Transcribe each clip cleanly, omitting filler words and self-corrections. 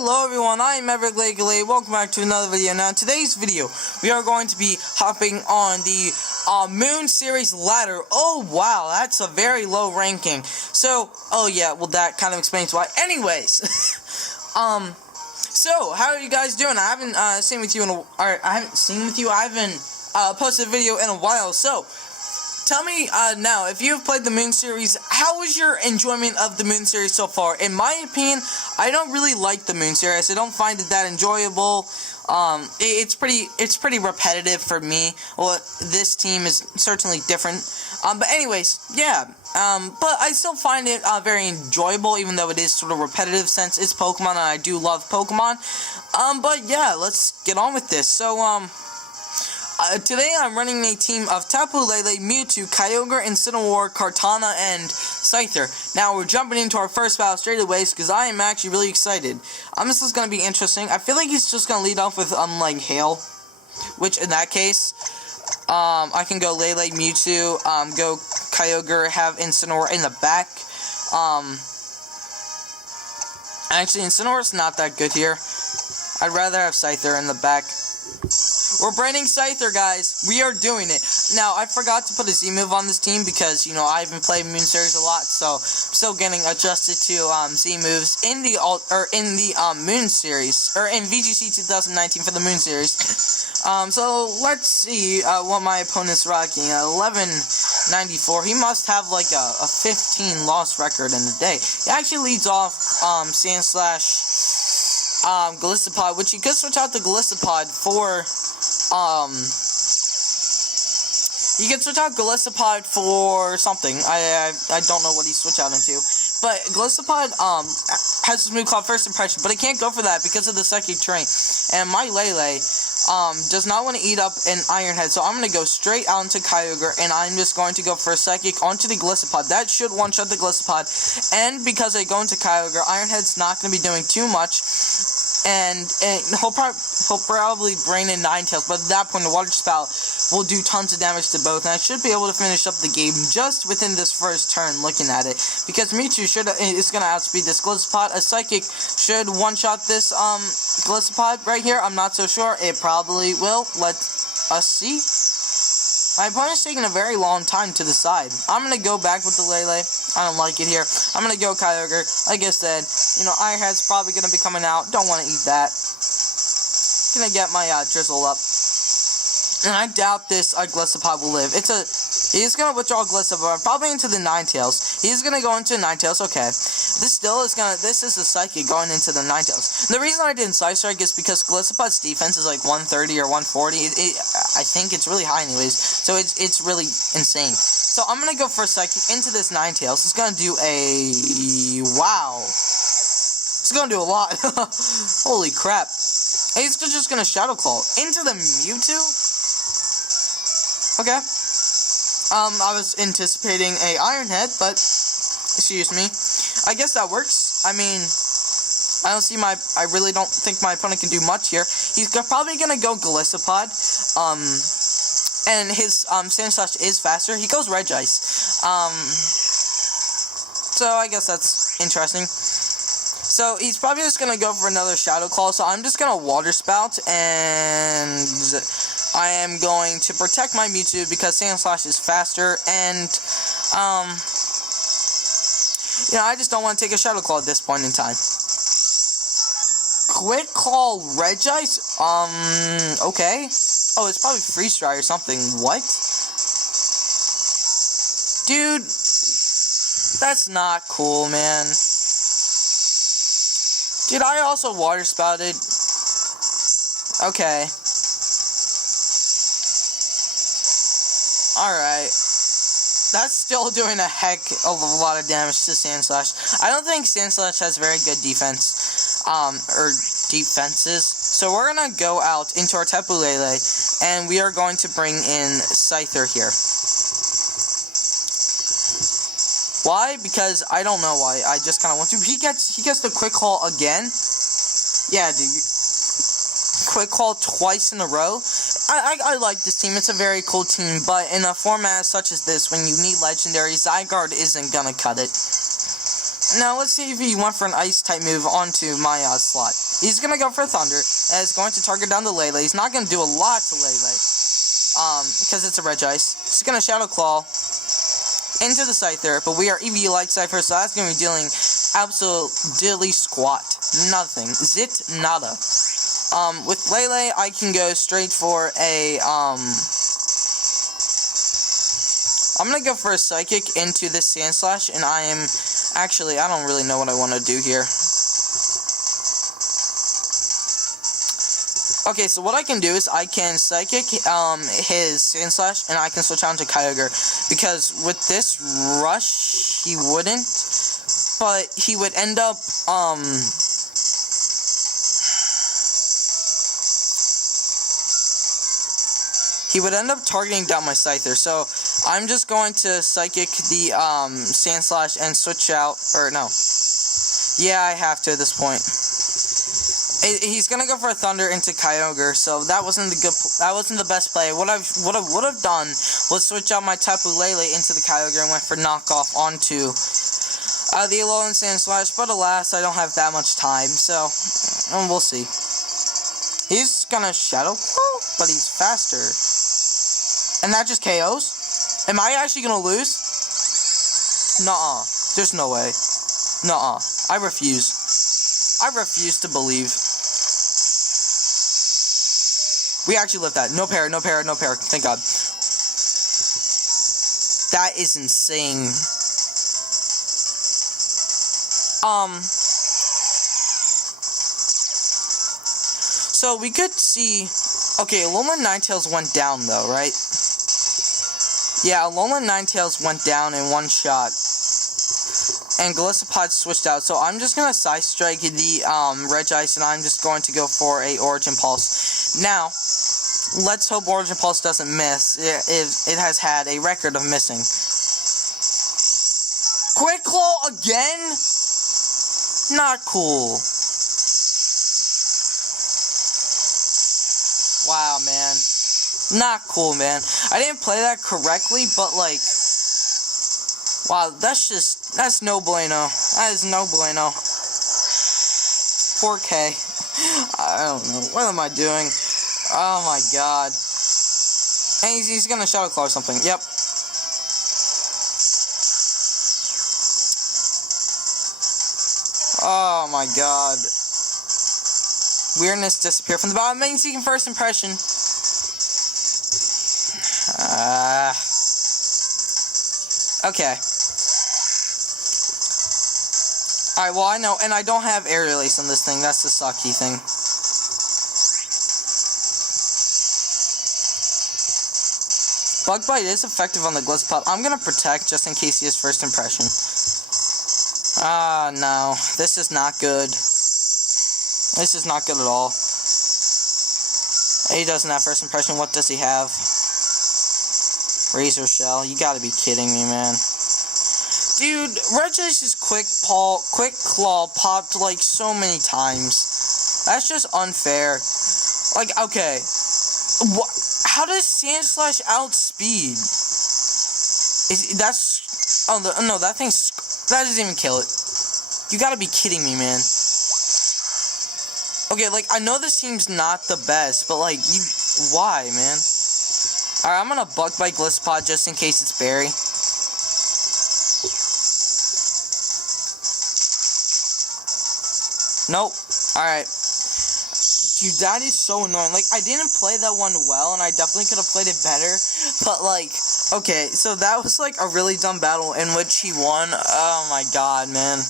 Hello everyone, I am Maverick Legally. Welcome back to another video. Now in today's video, we are going to be hopping on the Moon Series ladder. Oh wow, that's a very low ranking. So, oh yeah, well that kind of explains why. Anyways, so how are you guys doing? I haven't seen with you in I haven't posted a video in a while. So tell me now, if you've played the Moon Series, how was your enjoyment of the Moon Series so far? In my opinion, I don't really like the Moon Series. I don't find it that enjoyable. It's pretty repetitive for me. Well, this team is certainly different. But anyways, yeah. But I still find it very enjoyable, even though it is sort of repetitive since it's Pokemon and I do love Pokemon. But yeah, let's get on with this. So, today I'm running a team of Tapu Lele, Mewtwo, Kyogre, Incineroar, Kartana, and Scyther. Now we're jumping into our first battle straight away because I am actually really excited. This is going to be interesting. I feel like he's just going to lead off with like Hail, which in that case, I can go Lele, Mewtwo, go Kyogre, have Incineroar in the back. Actually Incineroar's not that good here. I'd rather have Scyther in the back. We're branding Scyther, guys. We are doing it. Now, I forgot to put a Z move on this team because, you know, I haven't played Moon Series a lot, so I'm still getting adjusted to Z moves in the Moon Series, or in VGC 2019 for the Moon Series. So let's see what my opponent's rocking. 1194. He must have like a 15 loss record in the day. He actually leads off Sandslash, Gallisopod, which you could switch out the Gallisopod for. You can switch out Gallisopod for something. I don't know what he switched out into. But Gallisopod has this move called First Impression, but it can't go for that because of the Psychic Terrain. And my Lele does not want to eat up an Iron Head, so I'm going to go straight out into Kyogre, and I'm just going to go for a Psychic onto the Gallisopod. That should one-shot the Gallisopod, and because I go into Kyogre, Iron Head's not going to be doing too much. And he'll probably bring in Ninetales, but at that point the Water Spout will do tons of damage to both, and I should be able to finish up the game just within this first turn looking at it, because Mewtwo is going to outspeed this Gallisopod. A Psychic should one-shot this Gallisopod right here. I'm not so sure. It probably will. Let us see. My opponent's taking a very long time to decide. I'm going to go back with the Lele. I don't like it here. I'm going to go Kyogre. Like I said, you know, Iron Head's probably going to be coming out. Don't want to eat that. Going to get my Drizzle up. And I doubt this Gallisopod will live. He's going to withdraw Gallisopod, probably into the Ninetales. He's going to go into Ninetales, okay. This is a Psychic going into the Ninetales. The reason I didn't Side Strike is because Gallisopod's defense is like 130 or 140. I think it's really high anyways, so it's really insane. So I'm going to go for a Psychic into this Ninetales. It's going to do a... wow. It's going to do a lot. Holy crap. He's just going to Shadow Claw into the Mewtwo? Okay. I was anticipating a Iron Head, but excuse me. I guess that works. I mean, I really don't think my opponent can do much here. He's probably gonna go Gallisopod. And his Sandslash is faster. He goes Regice. So I guess that's interesting. So he's probably just gonna go for another Shadow Claw. So I'm just gonna Water Spout, and I am going to protect my Mewtwo because Sandslash is faster, and you know, I just don't want to take a Shadow Claw at this point in time. Quick Call Regice? Okay. Oh, it's probably Freeze Dry or something. What? Dude, that's not cool, man. Dude, I also Water Spouted. Okay. Alright. That's still doing a heck of a lot of damage to Sandslash. I don't think Sandslash has very good defense, or defenses. So we're gonna go out into our Tapu Lele, and we are going to bring in Scyther here. Why? Because I don't know why. I just kind of want to. He gets the Quick Call again. Yeah, dude. Quick Call twice in a row. I like this team. It's a very cool team, but in a format such as this, when you need Legendary, Zygarde isn't gonna cut it. Now, let's see if he went for an Ice-type move onto my slot. He's going to go for Thunder, and it's going to target down the Lele. He's not going to do a lot to Lele, because it's a Regice. He's going to Shadow Claw into the Scyther, but we are EV Light Cypher, so that's going to be dealing absolutely squat. Nothing. Zit nada. With Lele, I can go straight for a, I'm going to go for a Psychic into this Sandslash, and I don't really know what I want to do here. Okay, so what I can do is I can Psychic his Sandslash, and I can switch on to Kyogre, because with this Rush, he wouldn't, but he would end up, targeting down my Scyther, so I'm just going to Psychic the, Sandslash and switch out, or no. Yeah, I have to at this point. He's gonna go for a Thunder into Kyogre, so that wasn't the best play. What I would have done was switch out my Tapu Lele into the Kyogre and went for knockoff onto the Alolan Sandslash, but alas, I don't have that much time, so we'll see. He's gonna Shadow Claw, but he's faster, and that just KOs. Am I actually gonna lose? Nuh-uh. There's no way. Nuh-uh. I refuse. I refuse to believe. We actually lived that. No pair, no pair, no pair. Thank God. That is insane. So we could see... Okay, Alolan Ninetales went down though, right? Yeah, Alolan Ninetales went down in one shot. And Golisopod switched out, so I'm just going to Side Strike the Regice, and I'm just going to go for a Origin Pulse. Now, let's hope Origin Pulse doesn't miss. It has had a record of missing. Quick Claw again? Not cool. Wow, man. Not cool, man. I didn't play that correctly, but, like... Wow, that's no bueno. That is no bueno. Poor K. I don't know. What am I doing? Oh my god. And he's gonna Shadow Claw or something. Yep. Oh my god. Weirdness disappeared from the bottom. Main seeking first impression. Okay. Alright, well, I know, and I don't have air release on this thing. That's the sucky thing. Bug Bite is effective on the Golisopod. I'm gonna protect just in case he has first impression. Ah, no. This is not good. This is not good at all. He doesn't have first impression. What does he have? Razor Shell. You gotta be kidding me, man. Dude, Regice's Quick Claw popped like so many times. That's just unfair. Like, okay. How does Sandslash outspeed? That doesn't even kill it. You gotta be kidding me, man. Okay, like, I know this team's not the best, but like, why, man? Alright, I'm gonna Bug Bite Golisopod just in case it's Berry. Nope. Alright. Dude, that is so annoying. Like, I didn't play that one well, and I definitely could have played it better. But, like, okay, so that was, like, a really dumb battle in which he won. Oh, my God, man.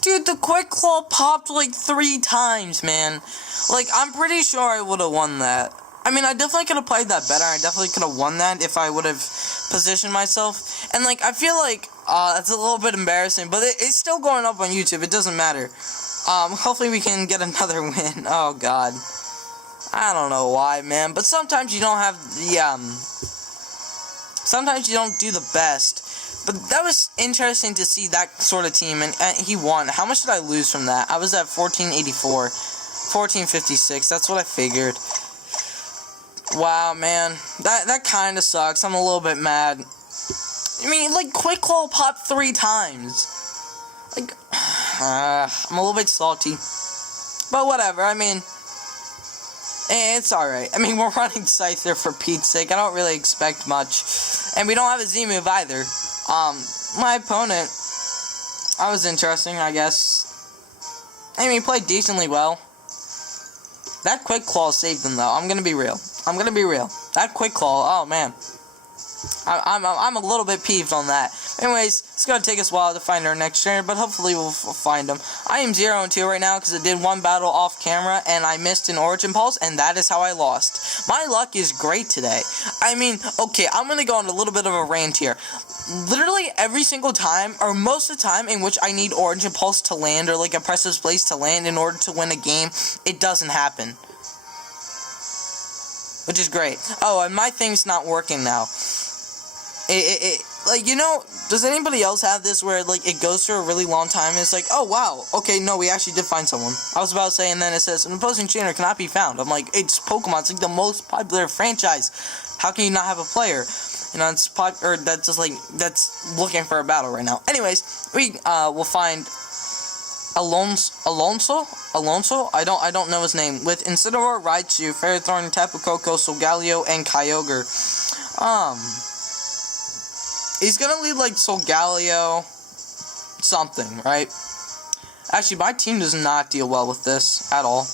Dude, the Quick Claw popped, like, 3 times, man. Like, I'm pretty sure I would have won that. I mean, I definitely could have played that better. I definitely could have won that if I would have positioned myself. And, like, I feel like, it's a little bit embarrassing, but it's still going up on YouTube. It doesn't matter. Hopefully we can get another win. Oh, God. I don't know why, man. But sometimes you don't have the, sometimes you don't do the best. But that was interesting to see that sort of team, and he won. How much did I lose from that? I was at 1484. 1456. That's what I figured. Wow, man. That kind of sucks. I'm a little bit mad. I mean, like, Quick Claw popped 3 times. Like, I'm a little bit salty. But whatever, I mean, it's alright. I mean, we're running Scyther for Pete's sake. I don't really expect much. And we don't have a Z move either. My opponent, I was interesting, I guess. I mean, he played decently well. That Quick Claw saved him, though. I'm gonna be real. That Quick Claw, oh man. I'm a little bit peeved on that. Anyways, it's gonna take us a while to find our next trainer, but hopefully we'll find him. I am 0-2 right now because I did one battle off camera and I missed an Origin Pulse, and that is how I lost. My luck is great today. I mean, okay, I'm gonna go on a little bit of a rant here. Literally every single time, or most of the time in which I need Origin Pulse to land, or like a Precious Place to land in order to win a game, it doesn't happen. Which is great. Oh, and my thing's not working now. Like, you know, does anybody else have this where, like, it goes for a really long time and it's like, oh, wow, okay, no, we actually did find someone. I was about to say, and then it says, an opposing trainer cannot be found. I'm like, it's Pokemon, it's like the most popular franchise. How can you not have a player? You know, it's that's just, like, that's looking for a battle right now. Anyways, we, will find Alonso? I don't know his name. With Incineroar, Raichu, Ferrothorn, Tapu Koko, Solgaleo, and Kyogre. He's gonna lead like Solgaleo something, right? Actually, my team does not deal well with this at all.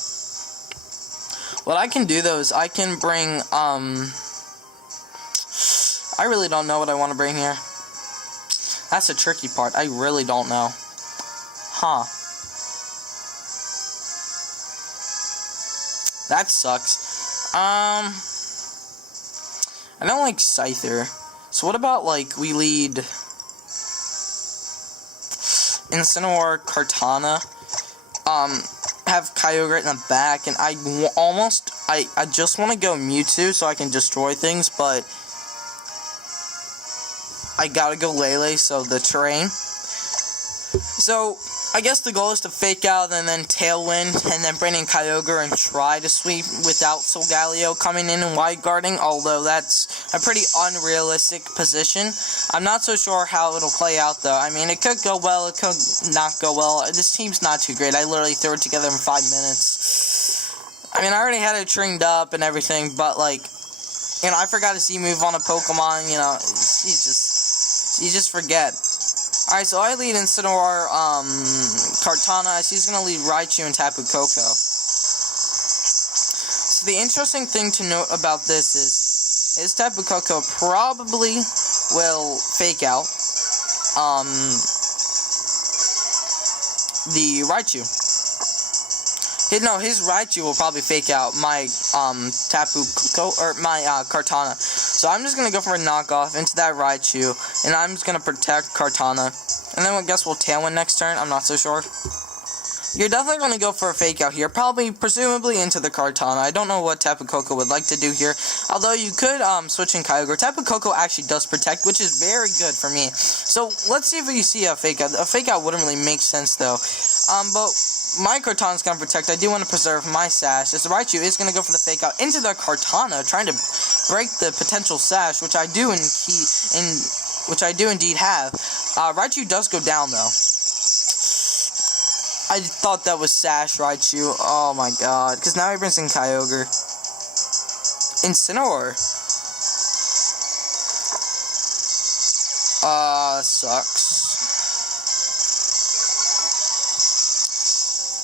What I can do though is I can bring I really don't know what I want to bring here. That's the tricky part. I really don't know. Huh. That sucks. I don't like Scyther. So what about, like, we lead Incineroar, Kartana, have Kyogre in the back, and I just want to go Mewtwo so I can destroy things, but I gotta go Lele, so the terrain. So, I guess the goal is to fake out and then Tailwind, and then bring in Kyogre and try to sweep without Solgaleo coming in and wide guarding, although that's a pretty unrealistic position. I'm not so sure how it'll play out though. I mean, it could go well, it could not go well. This team's not too great. I literally threw it together in 5 minutes. I mean, I already had it trained up and everything, but like, you know, I forgot a Z move on a Pokemon, you know, you just forget. Alright, so I lead Incineroar, Kartana, she's gonna lead Raichu and Tapu Koko. So the interesting thing to note about this is, his Tapu Koko probably will fake out, the Raichu. His Raichu will probably fake out my, Tapu Koko, or my, Kartana. So I'm just gonna go for a knockoff into that Raichu, and I'm just gonna protect Kartana. And then I guess we'll Tailwind next turn, I'm not so sure. You're definitely gonna go for a fake out here, presumably into the Kartana. I don't know what Tapu Koko would like to do here. Although you could, switch in Kyogre. Tapu Koko actually does protect, which is very good for me. So, let's see if we see a fake out. A fake out wouldn't really make sense though. But my Kartana's gonna protect. I do want to preserve my Sash. As the Raichu is gonna go for the fake out into the Kartana, trying to break the potential Sash, which I do indeed have. Raichu does go down though. I thought that was Sash Raichu. Oh my god. Because now he brings in Kyogre. Incineroar. Sucks.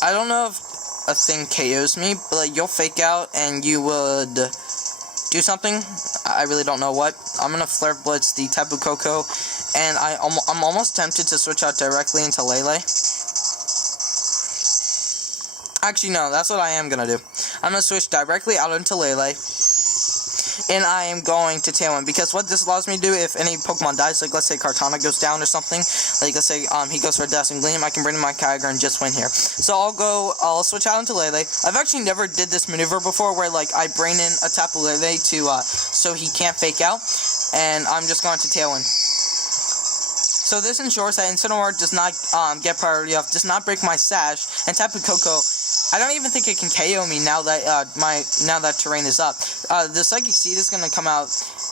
I don't know if a thing KOs me, but like, you'll fake out and you would do something. I really don't know what. I'm gonna Flare Blitz the Tapu Koko, and I'm almost tempted to switch out directly into Lele. Actually, no, that's what I am gonna do. I'm gonna switch directly out into Lele, and I am going to Tailwind, because what this allows me to do, if any Pokemon dies, like let's say Kartana goes down or something, like let's say he goes for a Dazzling Gleam, I can bring in my Kyogre and just win here. So I'll switch out into Lele. I've actually never did this maneuver before, where like I bring in a Tapu Lele to so he can't fake out, and I'm just going to Tailwind. So this ensures that Incineroar does not get priority off, does not break my Sash, and Tapu Koko, I don't even think it can KO me now that now that terrain is up. The Psychic Seed is going to come out.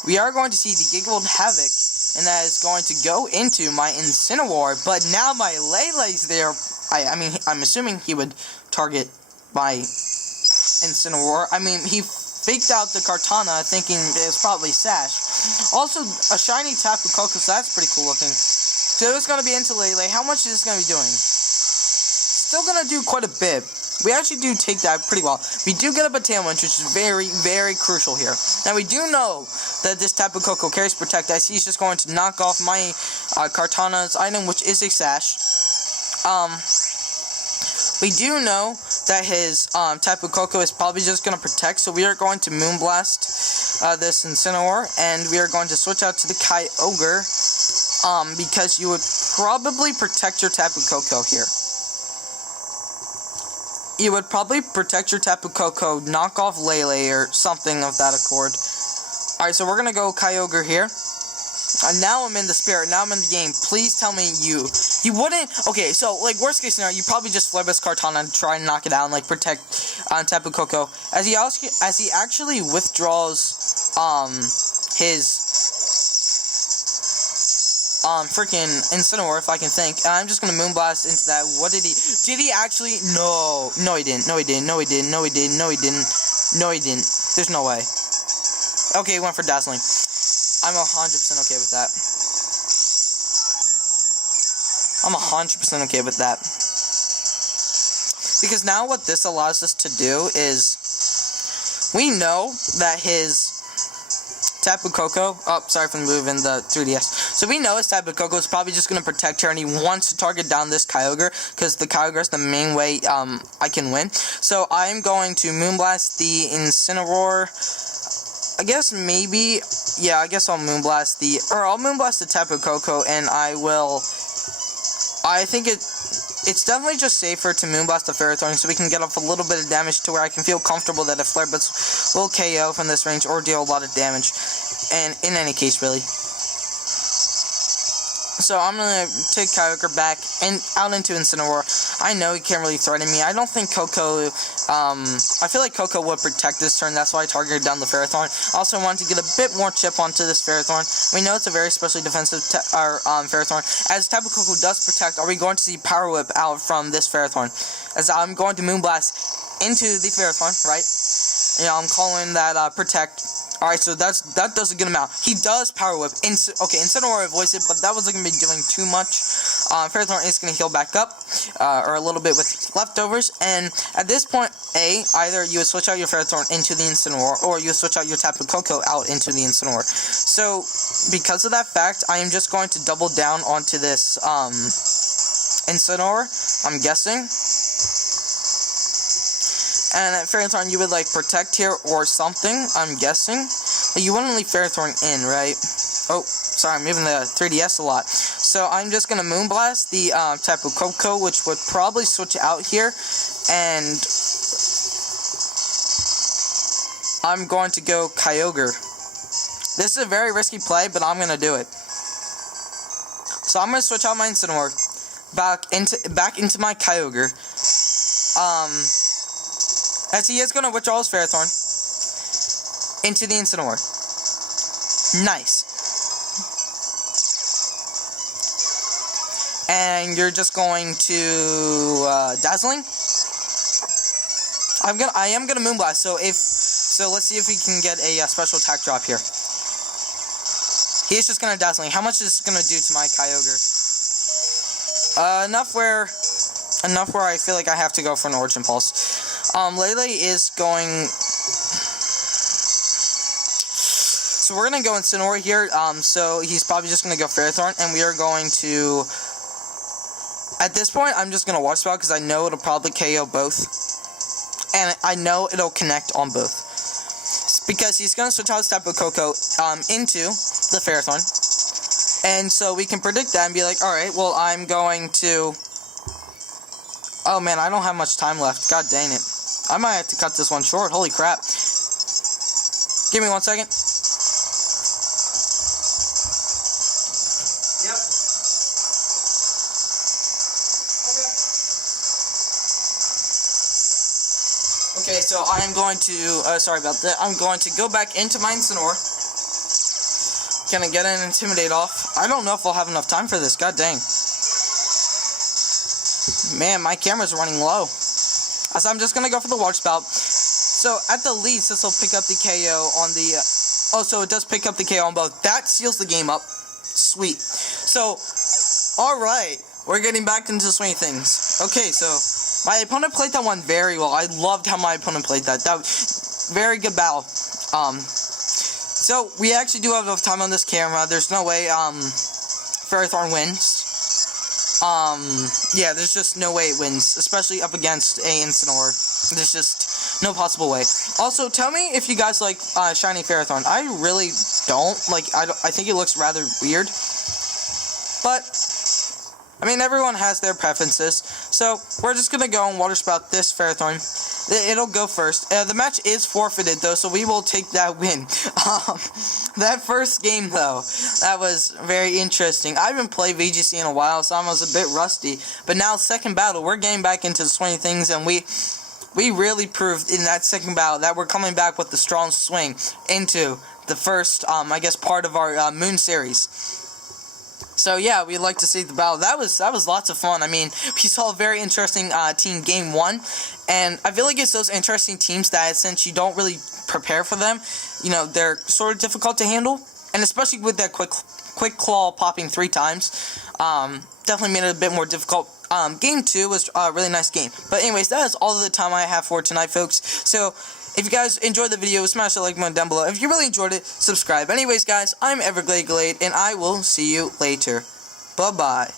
We are going to see the Giggled Havoc and that is going to go into my Incineroar. But now my Lele's there. I mean, I'm assuming he would target my Incineroar. I mean, he faked out the Kartana thinking it's probably Sash. Also, a shiny Tapu Koko, so that's pretty cool looking. So it's going to be into Lele. How much is this going to be doing? Still going to do quite a bit. We actually do take that pretty well. We do get a Battalion, which is very, very crucial here. Now, we do know that this Tapu Koko carries Protect. I see he's just going to knock off my Kartana's item, which is a Sash. We do know that his Tapu Koko is probably just going to Protect, so we are going to Moonblast this Incineroar, and we are going to switch out to the Kyogre, because you would probably protect your Tapu Koko here. You would probably protect your Tapu Koko, knock off Lele, or something of that accord. Alright, so we're going to go Kyogre here. Now I'm in the spirit, now I'm in the game. Please tell me you wouldn't. Okay, so like worst case scenario, you probably just flare this Kartana and try and knock it out and like protect Tapu Koko. As he actually withdraws his freaking Incineroar, if I can think. And I'm just gonna Moonblast into that. What did he actually? No he didn't. There's no way. Okay, he went for Dazzling. I'm 100% okay with that. I'm 100% okay with that. Because now what this allows us to do is, we know that his Tapu Koko, oh, sorry for moving the 3DS. So we know his Tapu Koko is probably just going to protect her, and he wants to target down this Kyogre, because the Kyogre is the main way I can win. So I'm going to Moonblast the Incineroar. I guess maybe, yeah, I guess I'll Moonblast the Tapu Koko, and I think it's definitely just safer to Moonblast the Ferrothorn, so we can get off a little bit of damage to where I can feel comfortable that a Flare Blitz will KO from this range, or deal a lot of damage, and in any case, really. So I'm going to take Kyogre back and out into Incineroar. I know he can't really threaten me. I don't think Koko, I feel like Koko would protect this turn. That's why I targeted down the Ferrothorn. Also wanted to get a bit more chip onto this Ferrothorn. We know it's a very specially defensive Ferrothorn. As Tapu Koko does protect, are we going to see Power Whip out from this Ferrothorn? As I'm going to Moonblast into the Ferrothorn, right? Yeah, I'm calling that Protect. Alright, so that does a good amount. He does Power Whip. Okay, Incineroar avoids it, but that wasn't going to be doing too much. Ferrothorn is going to heal back up, or a little bit with leftovers. And at this point, either you would switch out your Ferrothorn into the Incineroar, or you would switch out your Tapu Koko out into the Incineroar. So, because of that fact, I am just going to double down onto this Incineroar, I'm guessing. And at Ferrothorn, you would like Protect here or something, I'm guessing. But you wouldn't leave Ferrothorn in, right? Oh, sorry, I'm moving the 3DS a lot. So I'm just going to Moonblast the Tapu Koko, which would probably switch out here. And I'm going to go Kyogre. This is a very risky play, but I'm going to do it. So I'm going to switch out my Incineroar back into my Kyogre. As he is going to withdraw his Ferrothorn into the Incineroar. Nice. And you're just going to Dazzling. I am gonna Moonblast. So let's see if we can get a special attack drop here. He's just gonna Dazzling. How much is this gonna do to my Kyogre? Enough where I feel like I have to go for an Origin Pulse. Lele is going. So we're gonna go Incineroar here. So he's probably just gonna go Ferrothorn, and we are going to. At this point, I'm just gonna Water Spout because I know it'll probably KO both, and I know it'll connect on both. Because he's gonna switch out his Tapu Koko into the Ferrothorn, and so we can predict that and be like, all right, well, I'm going to. Oh man, I don't have much time left. God dang it. I might have to cut this one short. Holy crap. Give me 1 second. Yep. Okay, so I am going to, sorry about that. I'm going to go back into my Incineroar. Can I get an Intimidate off? I don't know if I'll have enough time for this. God dang. Man, my camera's running low. So I'm just going to go for the Water Spout. So, at the least, this will pick up the KO on the... oh, so it does pick up the KO on both. That seals the game up. Sweet. So, alright. We're getting back into the swing of things. Okay, so... my opponent played that one very well. I loved how my opponent played that. That was very good battle. So, we actually do have enough time on this camera. There's no way, Ferrothorn wins. Yeah, there's just no way it wins, especially up against a Incineroar. There's just no possible way. Also, tell me if you guys like Shiny Ferrothorn. I really don't. Like, I think it looks rather weird. But, I mean, everyone has their preferences. So, we're just gonna go and Water Spout this Ferrothorn. It'll go first. The match is forfeited, though, so we will take that win. That first game, though, that was very interesting. I haven't played VGC in a while, so I was a bit rusty. But now, second battle, we're getting back into the swing of things, and we really proved in that second battle that we're coming back with the strong swing into the first, I guess, part of our Moon series. So yeah, we'd like to see the battle. That was lots of fun. I mean, we saw a very interesting team game 1, and I feel like it's those interesting teams that since you don't really prepare for them, you know, they're sort of difficult to handle, and especially with that quick claw popping 3 times, definitely made it a bit more difficult. Game 2 was a really nice game. But anyways, that is all of the time I have for tonight, folks. So, if you guys enjoyed the video, smash the like button down below. If you really enjoyed it, subscribe. Anyways, guys, I'm Everglade, and I will see you later. Bye-bye.